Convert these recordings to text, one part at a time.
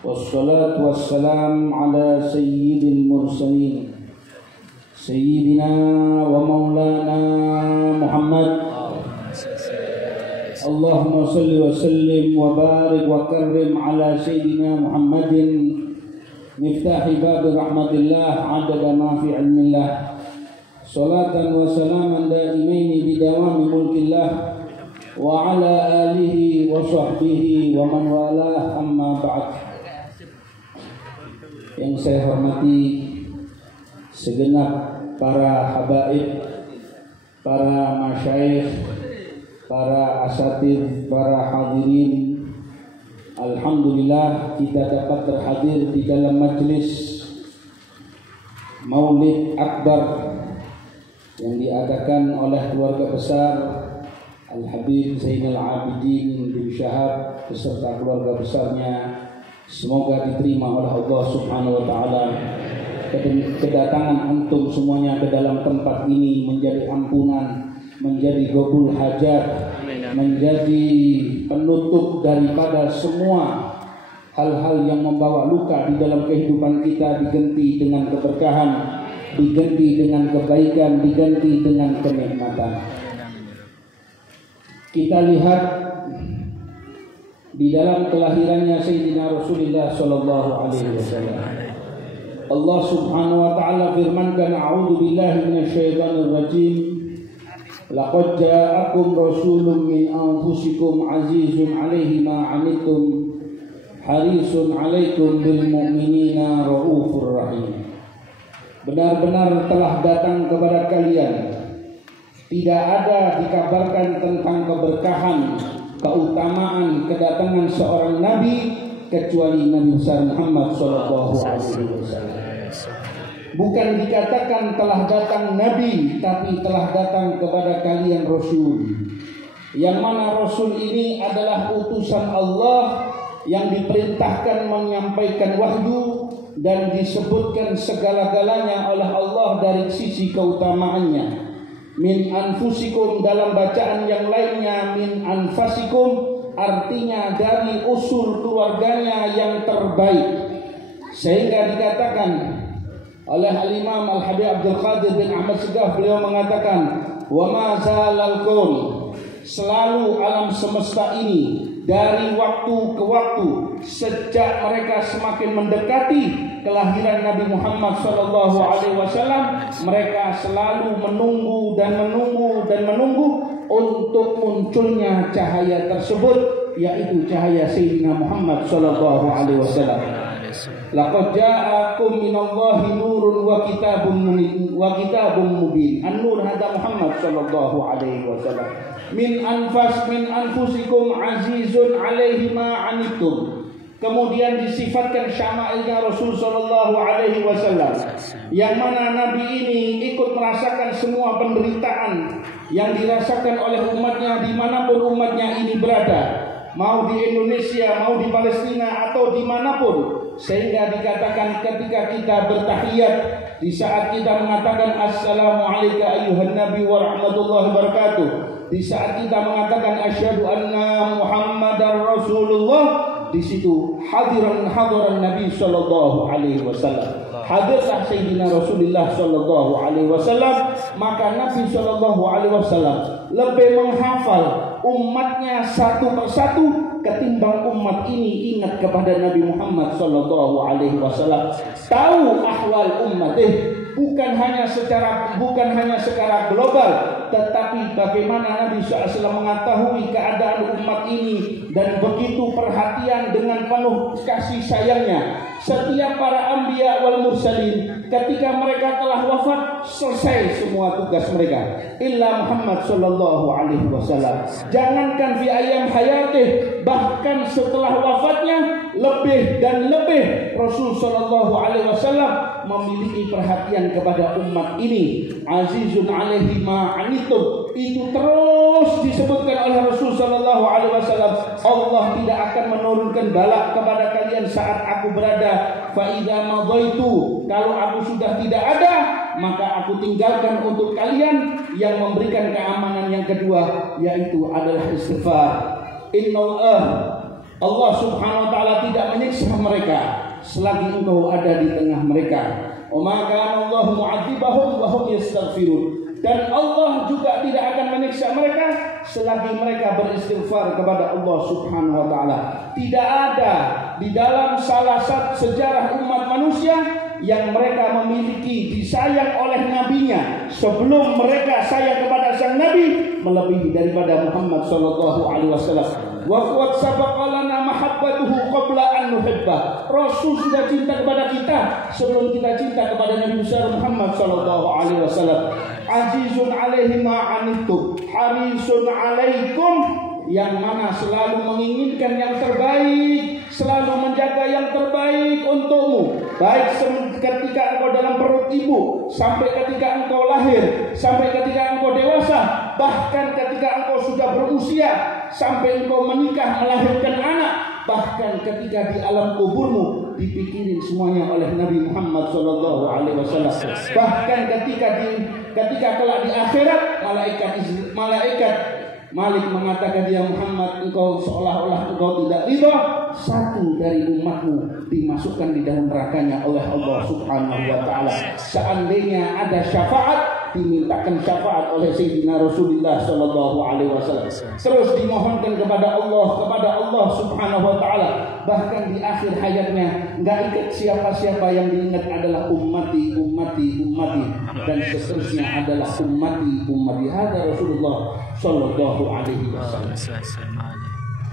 Wassalatu wassalam ala sayyidil mursalin Sayyidina wa maulana Muhammad. Allahumma salli wa sallim wa barik wa karrim ala sayyidina Muhammadin miftahi babi rahmatillah adada ma fi ilmillah. Salatan wa salaman daimaini bidawami mulkillah wa ala alihi wa sahbihi wa man walah, amma ba'd. Yang saya hormati segenap para habaib, para masyayikh, para asatidz, para hadirin. Alhamdulillah kita dapat terhadir di dalam majlis Maulid Akbar yang diadakan oleh keluarga besar Al-Habib Zainal Abidin bin Syahab beserta keluarga besarnya. Semoga diterima oleh Allah Subhanahu wa taala. Kedatangan antum semuanya ke dalam tempat ini menjadi ampunan, menjadi qabul hajat, menjadi penutup daripada semua hal-hal yang membawa luka di dalam kehidupan kita, diganti dengan keberkahan, diganti dengan kebaikan, diganti dengan kenikmatan. Kita lihat di dalam kelahirannya Sayyidina Rasulullah sallallahu alaihi wasallam. Allah Subhanahu wa taala firmankan, a'udzu billahi minasyaitonir rajim. Laqad ja'akum rasulun min anfusikum azizun 'alaihi ma 'anittum harisun 'alaikum bil mu'minina raufur rahim. Benar-benar telah datang kepada kalian. Tidak ada dikabarkan tentang keberkahan, keutamaan kedatangan seorang nabi kecuali Nabi besar Muhammad sallallahu alaihi wasallam. Bukan dikatakan telah datang nabi, tapi telah datang kepada kalian rasul. Yang mana rasul ini adalah utusan Allah yang diperintahkan menyampaikan wahyu dan disebutkan segala-galanya oleh Allah dari sisi keutamaannya. Min anfusikum, dalam bacaan yang lainnya min anfasikum, artinya dari usul keluarganya yang terbaik. Sehingga dikatakan oleh Al-Imam Al-Habib Abdul Qadir bin Ahmad Segaf, beliau mengatakan, wa ma zalal kaun, selalu alam semesta ini dari waktu ke waktu, sejak mereka semakin mendekati kelahiran Nabi Muhammad sallallahu alaihi wasallam, mereka selalu menunggu dan menunggu dan menunggu untuk munculnya cahaya tersebut, yaitu cahaya Sayyidina Muhammad sallallahu alaihi wasallam. Laqad ja'akum minallahi nurun wa kitabun mubin. An-nur hada Muhammad sallallahu alaihi wasallam. Min anfusikum azizun 'alaihi ma 'anittum. Kemudian disifatkan syama'ilnya Rasul sallallahu alaihi wasallam, yang mana nabi ini ikut merasakan semua penderitaan yang dirasakan oleh umatnya dimanapun umatnya ini berada, mau di Indonesia, mau di Palestina atau dimanapun. Sehingga dikatakan ketika kita bertahiyat, di saat kita mengatakan assalamualaikum ayyuhan nabi wa rahmatullahi wabarakatuh, di saat kita mengatakan asyhadu anna muhammadar rasulullah, di situ hadiran Nabi sallallahu alaihi wasallam. Hadirlah Sayyidina Rasulullah sallallahu alaihi wasallam, maka Nabi sallallahu alaihi wasallam lebih menghafal umatnya satu persatu ketimbang umat ini ingat kepada Nabi Muhammad sallallahu alaihi wasallam. Tahu ahwal umatih, bukan hanya secara global, tetapi bagaimana Nabi SAW mengetahui keadaan umat ini dan begitu perhatian dengan penuh kasih sayangnya. Setiap para anbiya wal mursalin ketika mereka telah wafat, selesai semua tugas mereka, illa Muhammad sallallahu alaihi wasallam. Jangankan fi ayam hayatih, bahkan setelah wafatnya lebih dan lebih Rasul sallallahu alaihi wasallam memiliki perhatian kepada umat ini. Azizun 'alaihi ma 'anittum, itu terus disebutkan oleh Rasul sallallahu alaihi wasallam. Allah tidak akan menurunkan bala kepada kalian saat aku berada. Fa idza madaitu, kalau aku sudah tidak ada, maka aku tinggalkan untuk kalian yang memberikan keamanan yang kedua, yaitu adalah istighfar. Innallah Allah Subhanahu wa taala tidak menyiksa mereka selagi engkau ada di tengah mereka. Wa ma kana Allahu mu'adzibahum wa hum yastaghfirun. Dan Allah juga tidak akan menyiksa mereka selagi mereka beristighfar kepada Allah Subhanahu wa taala. Tidak ada di dalam salah satu sejarah umat manusia yang mereka memiliki disayang oleh nabinya sebelum mereka sayang kepada sang nabi melebihi daripada Muhammad sallallahu alaihi wasallam. Wa qad sabaqa lana mahabbatuhu qabla an nuhibba. Rasul sudah cinta kepada kita sebelum kita cinta kepada Nabi besar Muhammad sallallahu alaihi wasallam. Azizun alaihi ma anittum harisun alaikum, yang mana selalu menginginkan yang terbaik, selalu menjaga yang terbaik untukmu, baik ketika engkau dalam perut ibu, sampai ketika engkau lahir, sampai ketika engkau dewasa, bahkan ketika engkau sudah berusia, sampai engkau menikah melahirkan anak, bahkan ketika di alam kuburmu dipikirin semuanya oleh Nabi Muhammad sallallahu alaihi wasallam. Bahkan ketika kelak di akhirat, malaikat Malik mengatakan, dia Muhammad, engkau seolah-olah engkau tidak ridha satu dari umatmu dimasukkan di dalam nerakanya oleh Allah Subhanahu wa taala. Seandainya ada syafaat, dimintakan syafaat oleh Sayyidina Rasulullah sallallahu alaihi wasallam. Terus dimohonkan kepada Allah Subhanahu wa taala. Bahkan di akhir hayatnya enggak ingat siapa-siapa, yang diingat adalah ummati dan seterusnya adalah ummati. Hada Rasulullah sallallahu alaihi wasallam.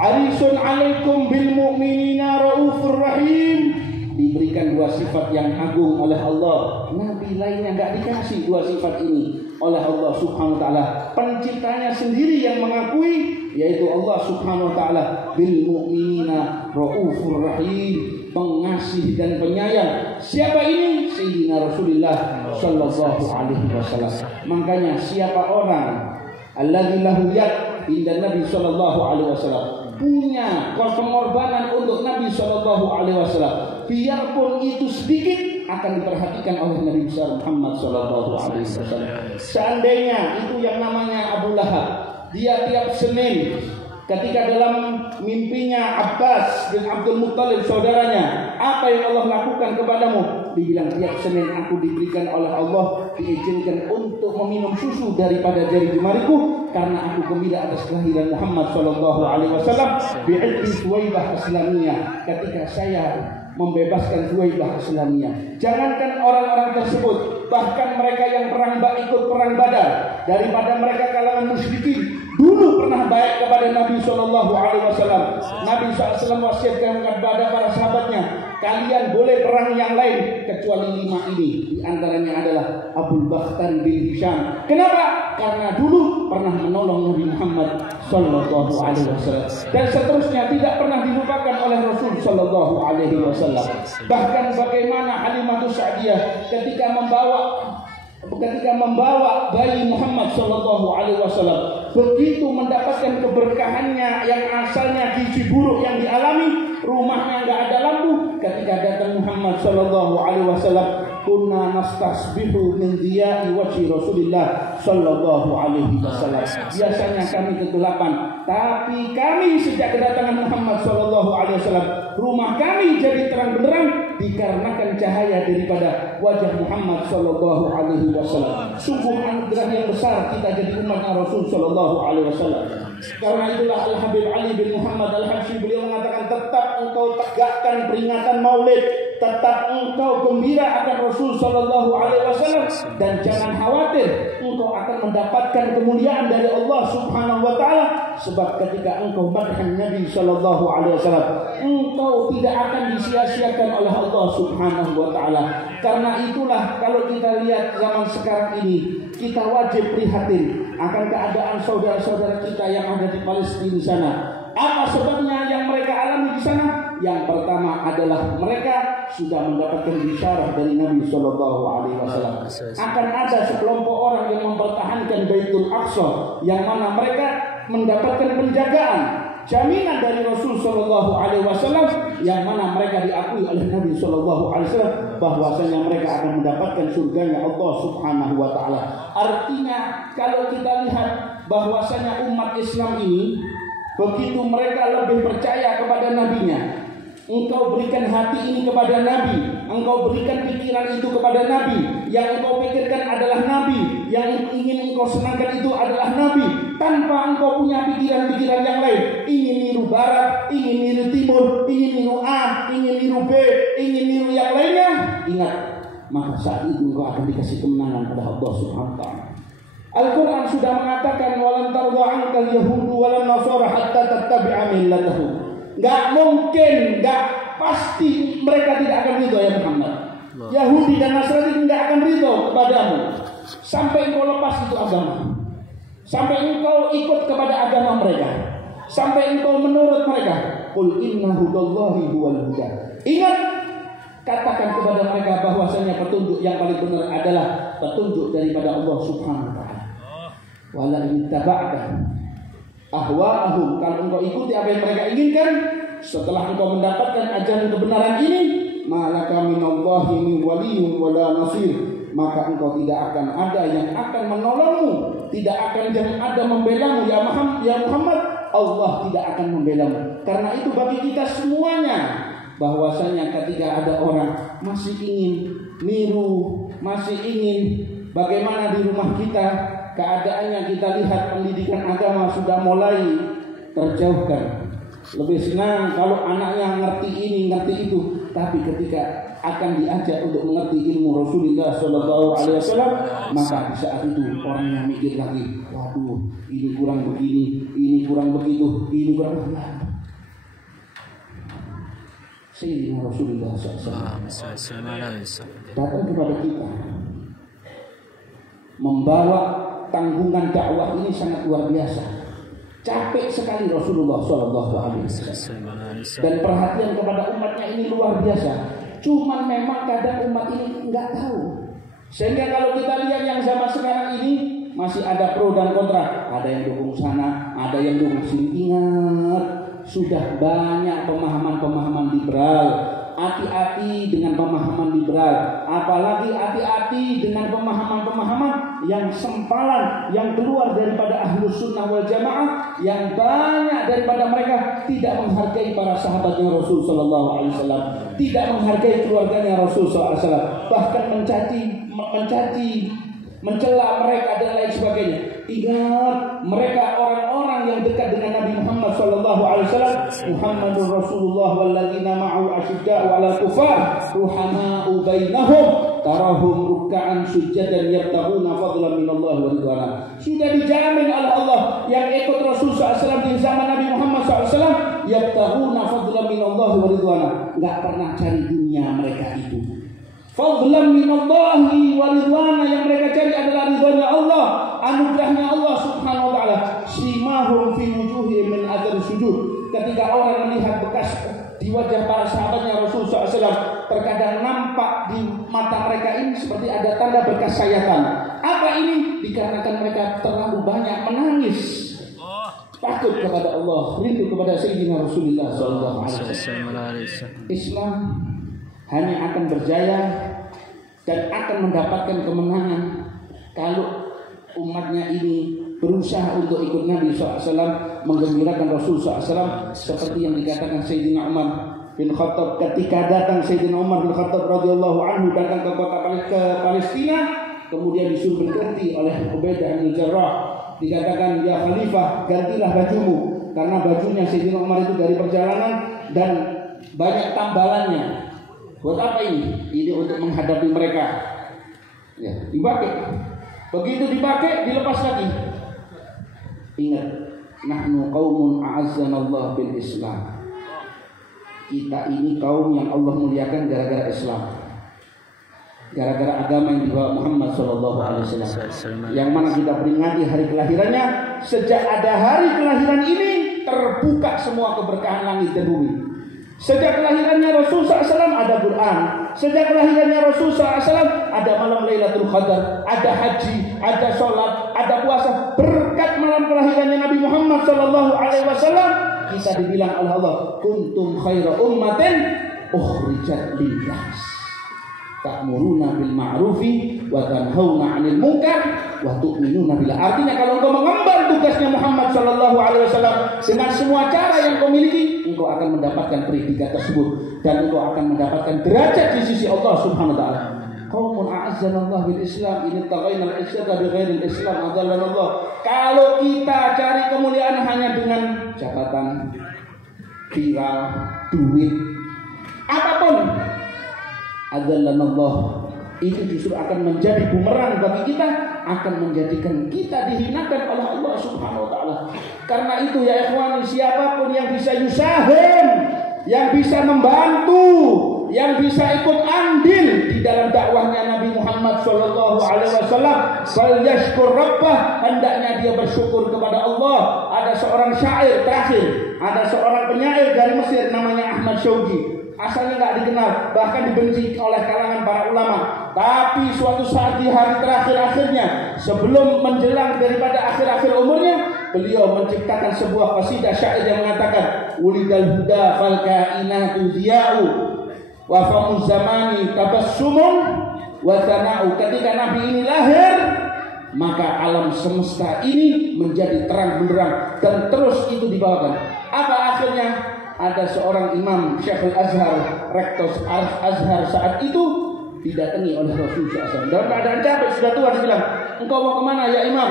Harisun alaikum bil mu'minina raufur rahim. Diberikan dua sifat yang agung oleh Allah. Nabi lainnya enggak dikasih dua sifat ini oleh Allah Subhanahu wa taala. Penciptanya sendiri yang mengakui, yaitu Allah Subhanahu wa taala, bil mu'minina raufur rahim, pengasih dan penyayang. Siapa ini? Sayyidina Rasulullah sallallahu alaihi wasallam. Makanya siapa orang alladzi lahu yad inda Nabi sallallahu alaihi wasallam, punya pengorbanan untuk Nabi sallallahu alaihi wasallam, biarpun itu sedikit, akan diperhatikan oleh Nabi besar Muhammad sallallahu alaihi wasallam. Seandainya itu yang namanya Abu Lahab, dia tiap Senin ketika dalam mimpinya Abbas bin Abdul Muttalib saudaranya, apa yang Allah lakukan kepadamu? Dibilang, tiap Senin aku diberikan oleh Allah, diizinkan untuk meminum susu daripada jari jemariku, karena aku gembira atas kelahiran Muhammad sallallahu alaihi wasallam bi'iddi Suwaibah Islamiyah, ketika saya membebaskan Suwaibah Islamiyah. Jangankan orang-orang tersebut, bahkan mereka yang ikut perang Badar, daripada mereka kalangan musyrikin, dulu pernah baik kepada Nabi sallallahu alaihi wasallam. Nabi SAW wasiatkan kepada para sahabatnya, kalian boleh perang yang lain kecuali 5 ini. Di antaranya adalah Abu Bakhtar bin Hisham. Kenapa? Karena dulu pernah menolong Nabi Muhammad sallallahu alaihi wasallam. Dan seterusnya tidak pernah dilupakan oleh Rasul sallallahu alaihi wasallam. Bahkan bagaimana Halimatus Sa'diyah ketika membawa bayi Muhammad sallallahu alaihi wasallam, begitu mendapatkan keberkahannya yang asalnya gizi buruk yang dialami, rumahnya enggak ada lampu, ketika datang Muhammad sallallahu alaihi wasallam, kunna nastasbihu min diya'i wajhi Rasulillah sallallahu alaihi wasallam. Biasanya kami kegelapan, tapi kami sejak kedatangan Muhammad sallallahu alaihi wasallam, rumah kami jadi terang benderang dikarenakan cahaya daripada wajah Muhammad sallallahu alaihi wasallam. Sungguh anugerah yang besar kita jadi umatnya Rasul sallallahu alaihi wasallam. Karena itulah Al-Habib Ali bin Muhammad Al-Habsyi, beliau mengatakan, tetap engkau tegakkan peringatan Maulid, tetap engkau gembira akan Rasul sallallahu alaihi wasallam, dan jangan khawatir, engkau akan mendapatkan kemuliaan dari Allah Subhanahu wa taala, sebab ketika engkau madhan Nabi sallallahu alaihi wasallam, engkau tidak akan disia-siakan oleh Allah Subhanahu wa taala. Karena itulah kalau kita lihat zaman sekarang ini, kita wajib prihatin akan keadaan saudara-saudara kita yang ada di Palestina sana. Apa sebabnya yang mereka alami di sana? Yang pertama adalah mereka sudah mendapatkan bisyarah dari Nabi sallallahu alaihi wasallam. Akan ada sekelompok orang yang mempertahankan Baitul Aqsa, yang mana mereka mendapatkan penjagaan, jaminan dari Rasul sallallahu alaihi wasallam, yang mana mereka diakui oleh Nabi sallallahu alaihi wasallam bahwasanya mereka akan mendapatkan surganya Allah Subhanahu wa taala. Artinya kalau kita lihat bahwasanya umat Islam ini Begitu mereka lebih percaya kepada nabinya, engkau berikan hati ini kepada Nabi, engkau berikan pikiran itu kepada Nabi, yang engkau pikirkan adalah Nabi, yang ingin engkau senangkan itu adalah Nabi, tanpa engkau punya pikiran-pikiran yang lain, ingin niru Barat, ingin niru Timur, ingin niru A, ingin niru B, ingin niru yang lainnya. Ingat, maka saat itu engkau akan dikasih kemenangan pada Allah Subhanahu wa taala. Al-Quran sudah mengatakan walan tarda ankal yahudu walan nasara hatta tattabi'a millatahum. Gak mungkin, gak pasti mereka tidak akan ridho ya Muhammad. Yahudi dan Nasrani tidak akan ridho kepadamu sampai engkau lepas itu agama, sampai engkau ikut kepada agama mereka, sampai engkau menurut mereka. Qul inna hudallahi huwal huda. Ingat, katakan kepada mereka bahwasanya petunjuk yang paling benar adalah petunjuk daripada Allah Subhanahu wa taala. Wala in taba'ta ahwa'ahum, kalau engkau ikuti apa yang mereka inginkan, setelah engkau mendapatkan ajaran kebenaran ini, malaka minallahi min waliyyun wala nasir, maka engkau tidak akan ada yang akan menolongmu, tidak akan yang ada membelamu ya Muhammad, Allah tidak akan membelamu. Karena itu bagi kita semuanya, bahwasanya ketika ada orang masih ingin niru, masih ingin bagaimana di rumah kita keadaannya, kita lihat pendidikan agama sudah mulai terjauhkan. Lebih senang kalau anaknya ngerti ini, ngerti itu, tapi ketika akan diajak untuk mengerti ilmu Rasulullah SAW, maka di saat itu orangnya mikir lagi, waduh, ini kurang begini, ini kurang begitu, ini kurang begitu. Sayyidina Rasulullah SAW datang kepada kita membawa tanggungan dakwah ini sangat luar biasa. Capek sekali Rasulullah SAW dan perhatian kepada umatnya ini luar biasa. Cuman memang kadang umat ini nggak tahu. Sehingga kalau kita lihat yang zaman sekarang ini masih ada pro dan kontra. Ada yang dukung sana, ada yang dukung sini. Ingat, sudah banyak pemahaman-pemahaman liberal. Hati-hati dengan pemahaman liberal, apalagi hati-hati dengan pemahaman-pemahaman yang sempalan, yang keluar daripada Ahlus Sunnah wal Jamaah, yang banyak daripada mereka tidak menghargai para sahabatnya Rasul Sallallahu Alaihi Wasallam, tidak menghargai keluarganya Rasul Sallallahu Alaihi Wasallam, bahkan mencaci, mencela mereka dan lain sebagainya. Ingat, mereka orang-orang yang dekat dengan Nabi Muhammad sallallahu alaihi wasallam. Muhammadur Rasulullah walladzina ma'ahu asyidda'u 'alal kufar ruhama'u bainahum tarahum ruk'an sujadan yabtaghuna fadlan minallahi wa ridwana. Sudah dijamin oleh Allah yang ikut Rasul sallallahu alaihi wasallam di zaman Nabi Muhammad sallallahu alaihi wasallam, yabtaghuna fadlan minallahi wa ridwana. Enggak pernah cari dunia mereka itu. Fadlan minallahi wa ridwana, yang mereka cari adalah ridhonya Allah, anugerahnya Allah Subhanahu wa taala. Simahum fi wujuhihim min athar sujud. Ketika orang melihat bekas di wajah para sahabatnya Rasul SAW, terkadang nampak di mata mereka ini seperti ada tanda bekas sayatan. Apa ini? Dikarenakan mereka terlalu banyak menangis, takut kepada Allah, rindu kepada Sayyidina Rasulullah SAW. Islam hanya akan berjaya dan akan mendapatkan kemenangan kalau umatnya ini berusaha untuk ikut Nabi SAW, menggembirakan Rasul SAW, seperti yang dikatakan Sayyidina Umar bin Khattab ketika datang. Sayyidina Umar bin Khattab radhiyallahu anhu datang ke kota Palestina, kemudian disuruh berganti oleh Ubaidah bin Jarrah. Dikatakan, ya Khalifah, gantilah bajumu, karena bajunya Sayyidina Umar itu dari perjalanan dan banyak tambalannya. Buat apa ini? Ini untuk menghadapi mereka. Ya, dipakai. Begitu dipakai, dilepas lagi. Ingat, nahnu qaumun a'azzanallah bil Islam. Kita ini kaum yang Allah muliakan gara-gara Islam, gara-gara agama yang dibawa Muhammad sallallahu alaihi wasallam, yang mana kita peringati hari kelahirannya. Sejak ada hari kelahiran ini, terbuka semua keberkahan langit dan bumi. Sejak kelahirannya Rasul SAW ada Quran. Sejak kelahirannya Rasul SAW ada malam Lailatul Qadar, ada haji, ada sholat, ada puasa. Berkat malam kelahirannya Nabi Muhammad SAW, kita dibilang oleh Allah, kuntum khaira ummatin ukhrijat linnas ta'muruna bil ma'rufi wa tanhauna 'anil munkar wa tu'minuna billah. Artinya kalau engkau mengemban tugasnya Muhammad sallallahu alaihi wasallam dengan semua cara yang kau miliki, engkau akan mendapatkan predikat tersebut dan engkau akan mendapatkan derajat di sisi Allah Subhanahu wa taala. Qaumun a'azzanallahu bil Islam in taghayyana al-izzata bi ghairi al-Islam adallanallah. Kalau kita cari kemuliaan hanya dengan jabatan, viral, duit, apapun, adallanallah, itu justru akan menjadi bumerang bagi kita, akan menjadikan kita dihinakan oleh Allah Subhanahu wa taala. Karena itu ya ikhwani, siapapun yang bisa yusahim, yang bisa membantu, yang bisa ikut andil di dalam dakwahnya Nabi Muhammad sallallahu alaihi wasallam, falyashkur rabbah, hendaknya dia bersyukur kepada Allah. Ada seorang syair terakhir, ada seorang penyair dari Mesir namanya Ahmad Syauqi. Asalnya nggak dikenal, bahkan dibenci oleh kalangan para ulama. Tapi suatu saat di hari terakhir-akhirnya, sebelum menjelang daripada akhir-akhir umurnya, beliau menciptakan sebuah qasidah syair yang mengatakan, ulidal huda fal kainatu diya'u wa famuz zamani tabassumun wa tana'u. Ketika Nabi ini lahir, maka alam semesta ini menjadi terang benderang dan terus itu dibawakan. Apa akhirnya? Ada seorang imam Syekhul Azhar, rektor Azhar saat itu didatangi oleh Rasulullah SAW. Dalam keadaan capek, sudah tua, dia bilang, engkau mau kemana ya imam?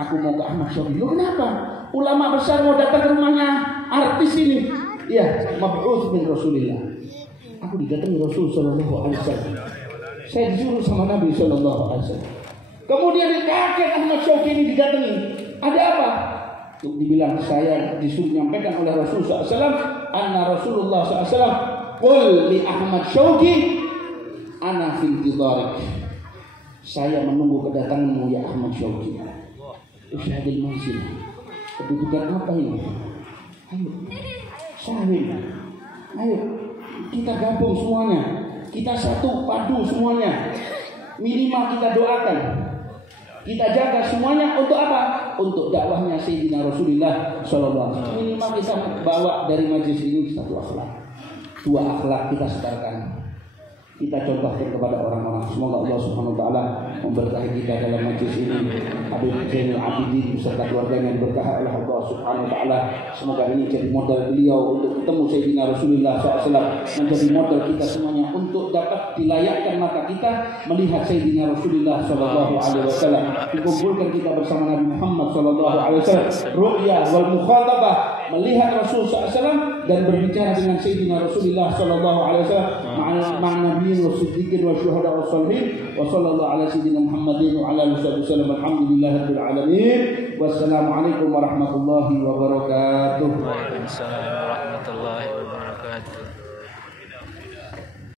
Aku mau ke Ahmad Syauqi. Loh kenapa? Ulama besar mau datang ke rumahnya artis ini. Iya, mab'uts min Rasulillah. Aku didatangi Rasul sallallahu alaihi wasallam. Saya disuruh sama Nabi sallallahu alaihi wasallam. Kemudian kaget Ahmad Syauqi ini didatangi. Ada apa? Dibilang saya disuruh menyampaikan oleh Rasul SAW, anna Rasulullah SAW qul li Ahmad Syauqi ana fil tidharik. Saya menunggu kedatanganmu ya Ahmad Syauqi. Usyhadil manzil. Kedudukan apa ini? Ayo, syahid. Ayo, kita gabung semuanya. Kita satu padu semuanya. Minimal kita doakan. Kita jaga semuanya untuk apa? Untuk dakwahnya Sayyidina Rasulullah sallallahu alaihi wasallam. Minimal kita bawa dari majelis ini satu akhlak. Dua akhlak kita sebarkan. Kita contohkan kepada orang-orang. Semoga Allah Subhanahu wa taala memberkahi kita dalam majelis ini. Habib Zainul Abidin beserta keluarganya diberkahi oleh Allah Subhanahu wa taala. Semoga ini jadi modal beliau untuk ketemu Sayyidina Rasulullah SAW, menjadi modal kita semuanya untuk dapat dilayakkan mata kita melihat Sayyidina Rasulullah sallallahu alaihi wasallam. Dikumpulkan kita bersama Nabi Muhammad sallallahu alaihi wasallam. Ru'ya wal mukhatabah, melihat Rasul SAW dan berbicara dengan Sayyidina Rasulullah sallallahu alaihi wasallam ma'an nabiyyin wa siddiqin wa syuhada wa shalihin wa sallallahu ala sayyidina Muhammadin wa ala alihi wasallam. Alhamdulillahirabbil alamin. Wassalamu alaikum warahmatullahi wabarakatuh. Waalaikumsalam warahmatullahi wabarakatuh.